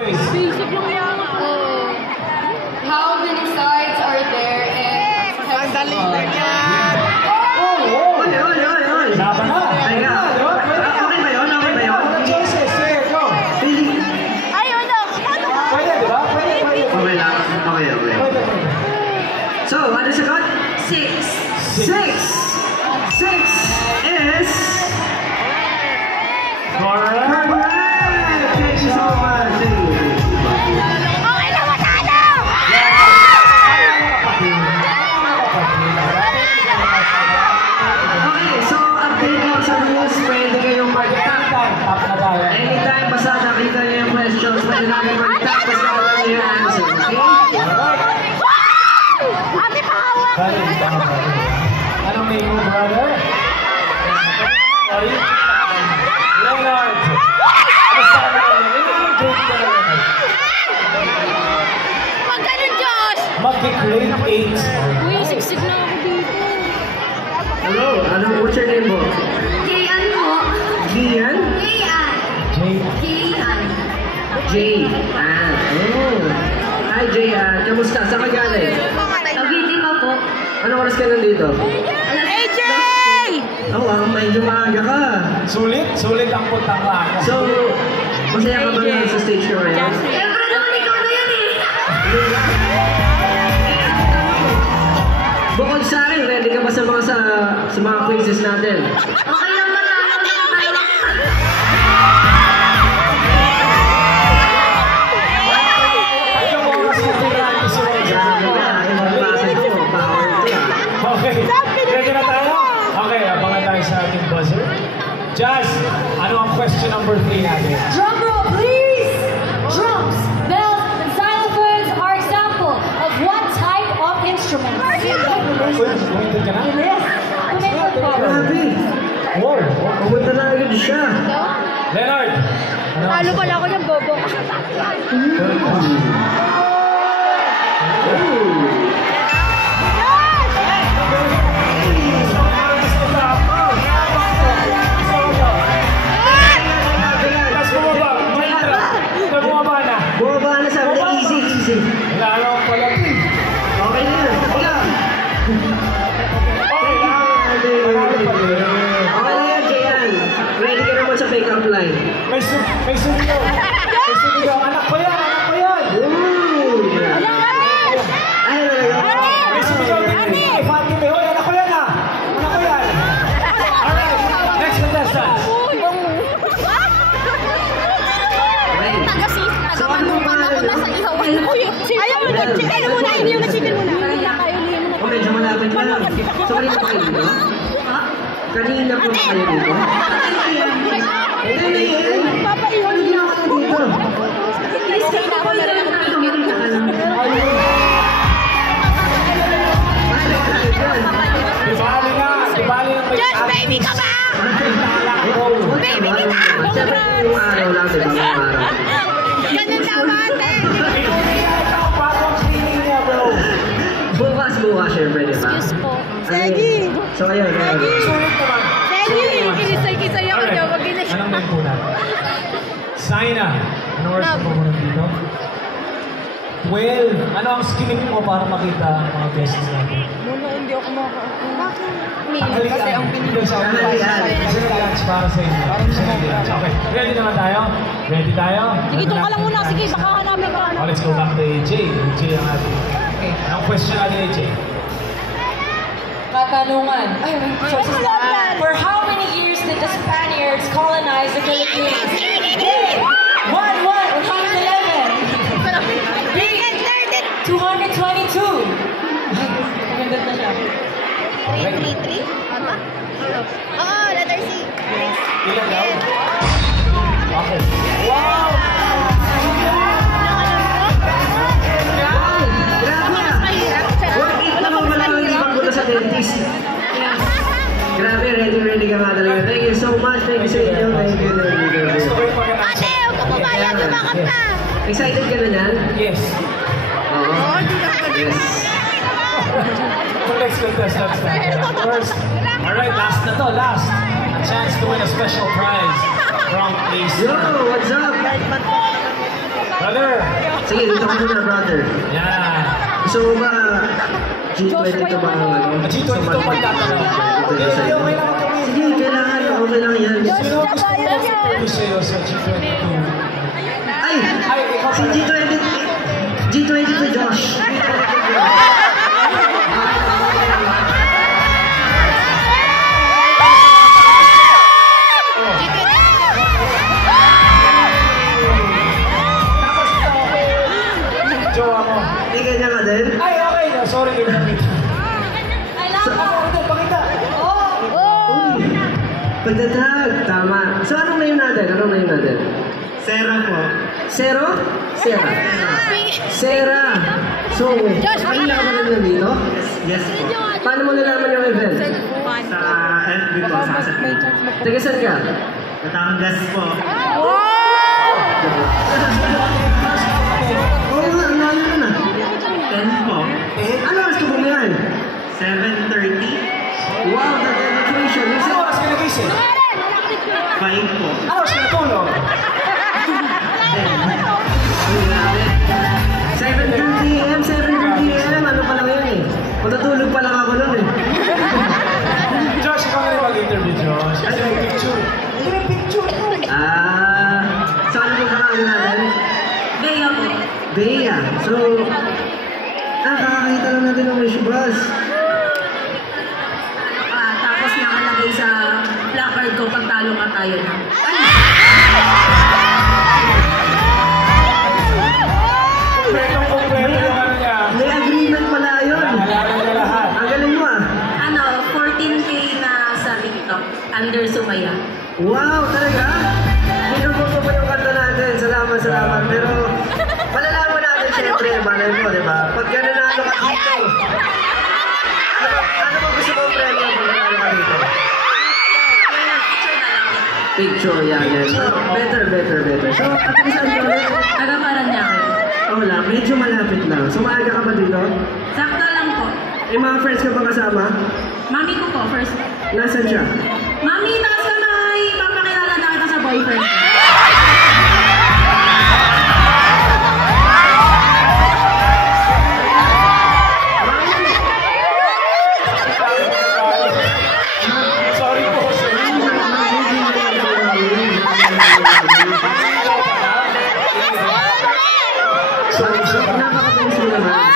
Basic lang yan. How many sides are there in Sandali na yan! Oy! Laban na! Teka, okay ba yun? Okay ba yun? Choices, here, go! Ay, wala. Pwede, di ba? Pwede. Okay lang. Okay. Pwede. So, ano sagot? six? Six is... Correct! Thank you so much. Okay na, matalo! Okay, so update lang sa rules. Pwede kayong mag-tap. Tap na tayo. Anytime basta nakita niyo yung questions, pwede namin mag-tap basta alam niyo yung answer. Okay? Ate, pahawa! Galing, tama. Anong name mo, brother? Sorry? Leonard! Basta ka naman. Grade ka na naman. Magkano, Josh? Mag-grade 8. Uy, siksik na ako dito. Hello, what's your name po? Jayan po. Gian? Jayan. Jay. Jayan. Jay-Ann. Oh. Hi, Jay-Ann. Kamusta? Saan ka galing? Cavite pa po. Ano oras ka nandito? AJ! Oh, medyo maaga ka. Sulit ang puntang lang. So, masaya ka ba na sa stage show ngayon? Siyempre naman ikaw na yan eh. Bukod sa akin, ready ka ba sa mga quizzes natin? Okay lang ba tayo? Ilang oras na tinanong si Roger? Grabe ka, ibang klase ko. Power to ah. Okay, ready na tayo? Okay, abangan tayo sa ating buzzer. Jazz, ano ang question number 3 natin? Drum roll, please! Drums, bells, and xylophones are example of what type of instrument? Kumintin ka na? Yes. Connected power. Grabe. Wow. Pumunta na agad siya. Leonard! Ano ang Talo pala ako ng bobo. Bumaba na sabi na easy. Lalo pala. Okay na yun. Wala. Okay lang. Okay na yan, Jayan. Ready ka naman sa pick-up line. May sumigaw. May sumigaw. Anak ko yan. Ooh. Ay, May sumigaw din. Ay, Fatih Teo. Anak ko yan ah. Anak ko yan. Alright. Next contestant. So, ano pa na? Ayaw mo na, chicken muna, hindi yung chicken muna. Oh, medyo malapit pa lang. So, kanina pa kayo dito? Kanina po ba kayo dito? Hindi. Papaiwan Hindi ako dito. Dibali na. Josh, baby ka ba? Baby kita! Siyempre yung araw lang, di ba? Yung araw. Ganun daw ate. Bukas, syempre, di ba? Excuse po. Sige! So, ayun. Sulit naman. Sige, kinisay-kisay ako Alright. daw. Wag yun na siya. Anong name po natin? Saina. Ano oras Love. po mo dito? 12. Ano ang skimming mo para makita ang mga guests natin? Muna, hindi ako makakain. Kasi ang pinili sa akin. Kasi lunch para sa inyo. Okay. Ready naman tayo? Ready tayo? Sige, doon ka lang muna. Sige, baka hanapin ka. Oh, let's go back to AJ. AJ ang ating. Anong question natin, AJ? Katanungan. Ay, may choices Wala yan. For how many years did the Spaniards colonize the Philippines? A. 111. B. 222. Ay, maganda na siya. 333? Tama? Oo, letter C. Ilan daw? Okay. Wow! Grabe ah! Worth it naman pala ang ibang punta sa dentist. Grabe, ready ka nga talaga. Thank you so much. Thank you sa inyo. Thank you. Gusto ko yung pagkatapos. Ate, huwag ka pumayag. Lumakad ka. Excited ka na yan? Yes. Oo. Yes. Next contestant first. Alright, last na to, last. A chance to win a special prize from AC. Yo, what's up? Brother! Sige, dito ka muna, brother. Yan. Gusto mo ba G20 to ba ang ano? G20 to pagtatanong. Okay lang kami. Sige, kailangan. Okay lang yan. Sino gusto sa'yo sa G22? Ay! Si G20 to Josh. Jowa mo. Hindi ganyan ka din? Ay, okay na. Sorry, ganyan. I love that. Pakita. Pagdadhag, tama. So, anong name natin? Sera po. Zero? Sera. Sera. So, kanina ka ba nandito? Yes po. Paano mo nalaman yung event? Sa FB po, sa kasapin. Taga saan ka? Batangas po. Oo nga, ang layo na na. 10 po. Ano oras ka bumiyan? 7:30. Wow, that dedication. Yung Ano oras ka nagising? 5 po. Ah, Ano oras ka natulog? 7:30 AM, 7:30 AM. Ano pa lang yun eh. Matutulog pa lang ako nun eh. Josh, ikaw na rin mag-interview, Josh. Kasi may picture. May picture po. So ano po pangalan natin? Bea po. Bea. So, kakakita lang natin ng wish bus. Tapos nakalagay sa placard ko pag talo ka tayo na. Kompleto yung ano niya. May agreement pala yun. Nalaman niya lahat. Ang galing mo ah. 14K na sa TikTok. Under Sumaya. Wow, talaga? Pinubuko pa yung kanta natin. Salamat. Pero, malalaman natin siyempre, malay mo, di ba? Pag nanalo ka dito, ano ba gusto mong premyo pag nanalo ka dito? Picture, yan. So, better. So, at least saan ka ulit? Taga Paranaque. Wala, medyo malapit lang. So, maaga ka ba dito? Sakto lang po. May mga friends ka ba kasama? Mami ko po, first. Nasaan siya? Mami, taas ka na. Papakilala na kita sa boyfriend ko. Sorry po. So, napakabilis mo naman.